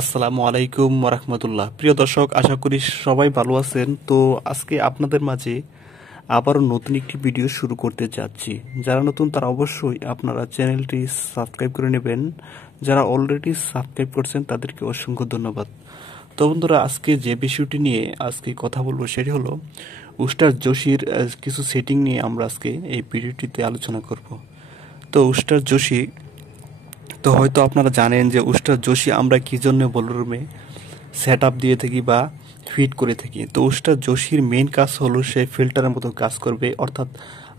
আসসালামু আলাইকুম ওয়া প্রিয় দর্শক, আশা করি সবাই ভালো আছেন। তো আজকে আপনাদের মাঝে আবারও নতুন একটি ভিডিও শুরু করতে যাচ্ছি। যারা নতুন তারা অবশ্যই আপনারা চ্যানেলটি সাবস্ক্রাইব করে নেবেন। যারা অলরেডি সাবস্ক্রাইব করছেন তাদেরকে অসংখ্য ধন্যবাদ। তো বন্ধুরা, আজকে যে বিষয়টি নিয়ে আজকে কথা বলবো সেটি হলো উস্টার জোশির কিছু সেটিং নিয়ে আমরা আজকে এই ভিডিওটিতে আলোচনা করব। তো উস্টার জোশি, তো হয়তো আপনারা জানেন যে উস্টার জোশি আমরা কি জন্য বলরুমে সেট আপ দিয়ে থাকি বা ফিট করে থাকি। তো উস্টার জোশির মেইন কাজ হলো সে ফিল্টারের মতো কাজ করবে, অর্থাৎ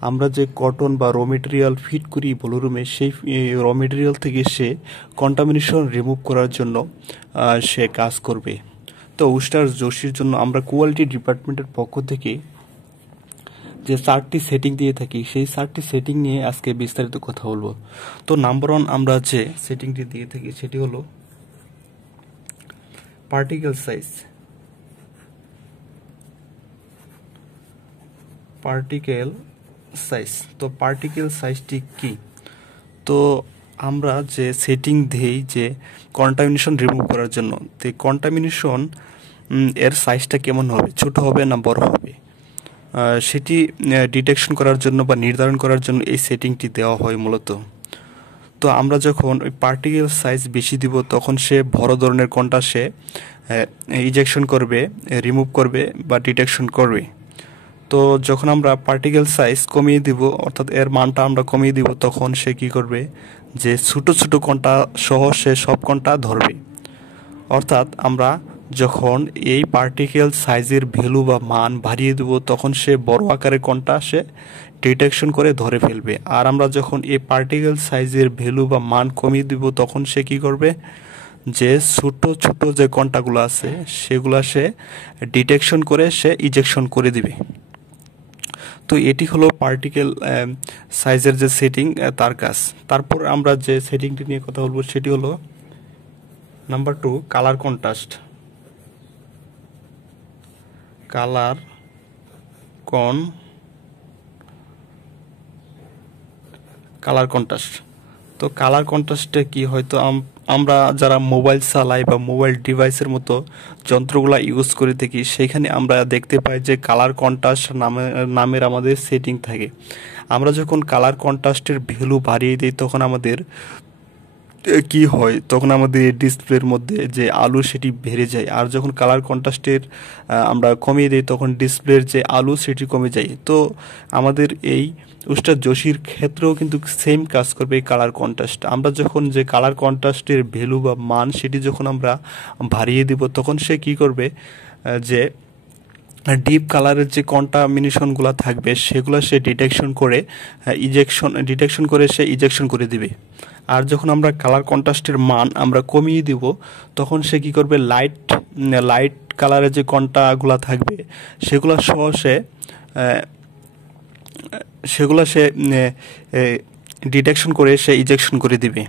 আমরা যে কটন বা র মেটেরিয়াল ফিট করি বলরুমে, সেই র মেটেরিয়াল থেকে সে কন্টামিনেশন রিমুভ করার জন্য সে কাজ করবে। তো উস্টার জোশির জন্য আমরা কোয়ালিটি ডিপার্টমেন্টের পক্ষ থেকে যে 4টি সেটিং দিয়ে থাকি, সেই 4টি সেটিং নিয়ে আজকে বিস্তারিত কথা বলবো। তো নাম্বার 1 আমরা যে সেটিংটি দিয়ে থাকি সেটি হলো পার্টিকেল সাইজ। তো পার্টিকেল সাইজটি কি? তো আমরা যে সেটিং দেই যে কন্টামিনেশন রিমুভ করার জন্য, তো কন্টামিনেশন এর সাইজটা কেমন হবে, ছোট হবে না বড় হবে, সেটি ডিটেকশন করার জন্য বা নির্ধারণ করার জন্য এই সেটিংটি দেওয়া হয় মূলত। তো আমরা যখন ওই পার্টিকেল সাইজ বেশি দিব তখন সে বড় ধরনের কোনটা সে ইজেকশন করবে, রিমুভ করবে বা ডিটেকশন করবে। তো যখন আমরা পার্টিকেল সাইজ কমিয়ে দিব, অর্থাৎ এর মানটা আমরা কমিয়ে দিব, তখন সে কি করবে, যে ছোট ছোট কোনটা সহ সে সব কোনটা ধরবে। অর্থাৎ আমরা যখন এই পার্টিকেল সাইজের ভ্যালু বা মান বাড়িয়ে দেব তখন সে বড় আকারের কোনটা সে ডিটেকশন করে ধরে ফেলবে। আর আমরা যখন এই পার্টিকেল সাইজের ভ্যালু বা মান কমিয়ে দিব তখন সে কি করবে, যে ছোট ছোট যে কোনটাগুলো আছে সেগুলো সে ডিটেকশন করে সে ইজেকশন করে দিবে। তো এটি হলো পার্টিকেল সাইজের যে সেটিং, তার কাজ। তারপর আমরা যে সেটিংটি নিয়ে কথা বলবো সেটি হলো number 2, colour contrast. Colour contrast. তো কালার কন্ট্রাস্টে কি, হয়তো আমরা যারা মোবাইল চালাই বা মোবাইল ডিভাইসের মতো যন্ত্রগুলা ইউজ করে থাকি, সেখানে আমরা দেখতে পাই যে কালার কন্ট্রাস্ট নামের আমাদের সেটিং থাকে। আমরা যখন কালার কন্ট্রাস্টের ভ্যালু বাড়িয়ে দিই তখন আমাদের কি হয়, তখন আমাদের ডিসপ্লের মধ্যে যে আলো সেটি বেড়ে যায়। আর যখন কালার কন্ট্রাস্টের আমরা কমিয়ে দিই তখন ডিসপ্লের যে আলো সেটি কমে যায়। তো আমাদের এই উস্টার জোশির ক্ষেত্রেও কিন্তু সেম কাজ করবে এই কালার কন্ট্রাস্ট। আমরা যখন যে কালার কন্ট্রাস্টের ভ্যালু বা মান সেটি যখন আমরা বাড়িয়ে দিব তখন সে কি করবে, যে ডিপ কালারের যে কন্টামিনেশনগুলো থাকবে সেগুলো সে ডিটেকশন করে সে ইজেকশন করে দিবে। আর যখন আমরা কালার কন্ট্রাস্টের মান আমরা কমিয়ে দিব তখন সে কি করবে, লাইট কালারের যে কন্টাগুলো থাকবে সেগুলো সহ সে ডিটেকশন করে সে ইজেকশন করে দিবে।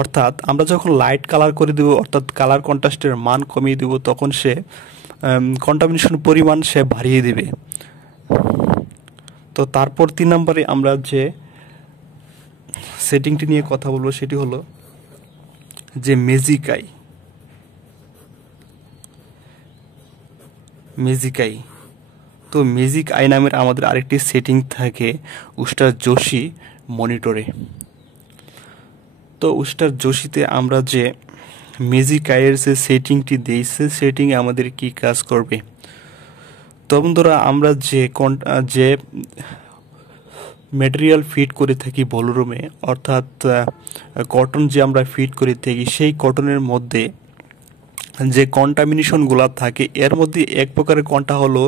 অর্থাৎ আমরা যখন লাইট কালার করে দিব, অর্থাৎ কালার কন্ট্রাস্টের মান কমিয়ে দিব, তখন সে কন্টামিনেশন পরিমাণ সে বাড়িয়ে দিবে। তো তারপর 3 নম্বরে আমরা যে সেটিংটি নিয়ে কথা বলবো সেটি হলো যে ম্যাজিক আই। তো ম্যাজিক আই নামের আমাদের আরেকটি সেটিং থাকে উস্টার জোশি মনিটরে। তো উস্টার জোশিতে আমরা যে ম্যাজিক আইয়ের যে সেটিংটি দিই সে সেটিংয়ে আমাদের কি কাজ করবে। তো বন্ধুরা, আমরা যে ম্যাটেরিয়াল ফিট করে থাকি বলরুমে, অর্থাৎ কটন যে আমরা ফিট করে থাকি, সেই কটনের মধ্যে যে কন্টামিনেশনগুলো থাকে এর মধ্যে এক প্রকারের কন্টা হলো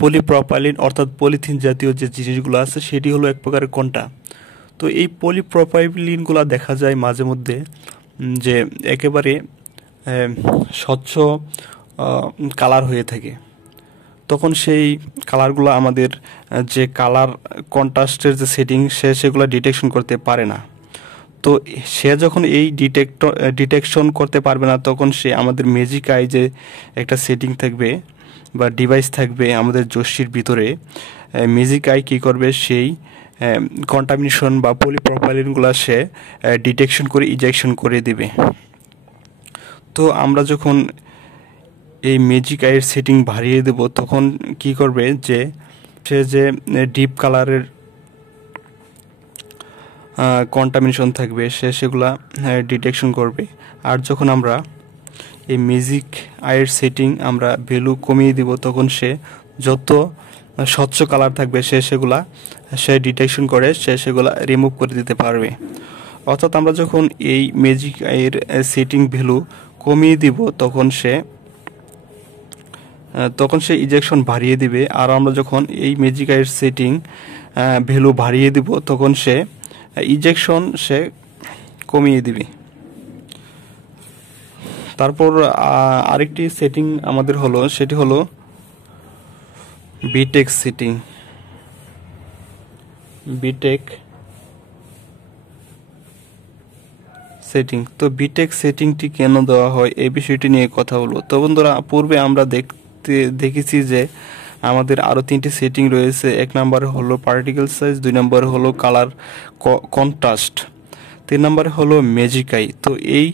পলিপ্রপাইলিন, অর্থাৎ পলিথিন জাতীয় যে জিনিসগুলো আছে সেটি হলো এক প্রকারের কন্টা। তো এই পলিপ্রপাইলিনগুলো দেখা যায় মাঝে মধ্যে যে একেবারে স্বচ্ছ কালার হয়ে থাকে। তখন সেই কালারগুলো আমাদের যে কালার কন্ট্রাস্টের যে সেটিং সেগুলো ডিটেকশন করতে পারে না। তো সে যখন এই ডিটেকশন করতে পারবে না তখন সে আমাদের ম্যাজিক আই যে একটা সেটিং থাকবে বা ডিভাইস থাকবে আমাদের জোশির ভিতরে, ম্যাজিক আই কী করবে, সেই কন্টামিনেশন বা পলিপ্রপাইলিনগুলো সে ডিটেকশন করে ইজেকশন করে দিবে। তো আমরা যখন এই ম্যাজিক আইয়ের সেটিং বাড়িয়ে দেব তখন কি করবে যে সে যে ডিপ কালারের কন্টামিনেশন থাকবে সেগুলা ডিটেকশন করবে। আর যখন আমরা এই ম্যাজিক আইয়ের সেটিং আমরা ভ্যালু কমিয়ে দিব তখন সে যত স্বচ্ছ কালার থাকবে সেগুলা ডিটেকশন করে সেগুলা রিমুভ করে দিতে পারবে। অর্থাৎ আমরা যখন এই ম্যাজিক আইয়ের সেটিং ভ্যালু কমিয়ে দিব তখন সে ইজেকশন বাড়িয়ে দিবে। আর আমরা যখন এই ম্যাজিক আইয়ের সেটিং ভ্যালু বাড়িয়ে দিব তখন সে ইজেকশন কমিয়ে দিবে। তারপর আরেকটি সেটিং আমাদের হলো, সেটি হলো বিটেক সেটিং। তো বিটেক সেটিংটি কেন দেওয়া হয় এই বিষয়টি নিয়ে কথা বলবো। তো বন্ধুরা, পূর্বে আমরা দেখেছি যে আমাদের আরো 3টি সেটিং রয়েছে। 1 নম্বরে হলো পার্টিকেল সাইজ, 2 নম্বরে হলো কালার কন্ট্রাস্ট, 3 নম্বরে হলো ম্যাজিক আই। তো এই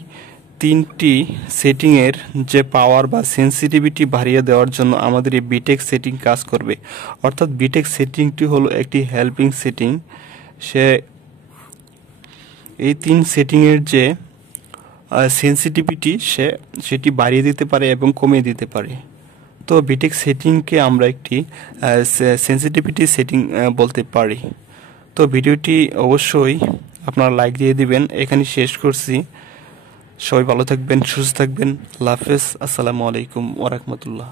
3টি সেটিং এর যে পাওয়ার বা সেন্সিটিভিটি বাড়িয়ে দেওয়ার জন্য আমাদের এই বিটেক সেটিং কাজ করবে। অর্থাৎ বিটেক সেটিংটি হলো একটি হেল্পিং সেটিং। এই 3 সেটিং এর যে সেন্সিটিভিটি সেটি বাড়িয়ে দিতে পারে এবং কমিয়ে দিতে পারে। তো বিটেক সেটিংকে আমরা একটি সেন্সিটিভিটি সেটিং বলতে পারি। তো ভিডিওটি অবশ্যই আপনারা লাইক দিয়ে দিবেন। এখানে শেষ করছি। সবাই ভালো থাকবেন, সুস্থ থাকবেন। আল্লাহ হাফেজ। আসসালামু আলাইকুম ওয়া রাহমাতুল্লাহ।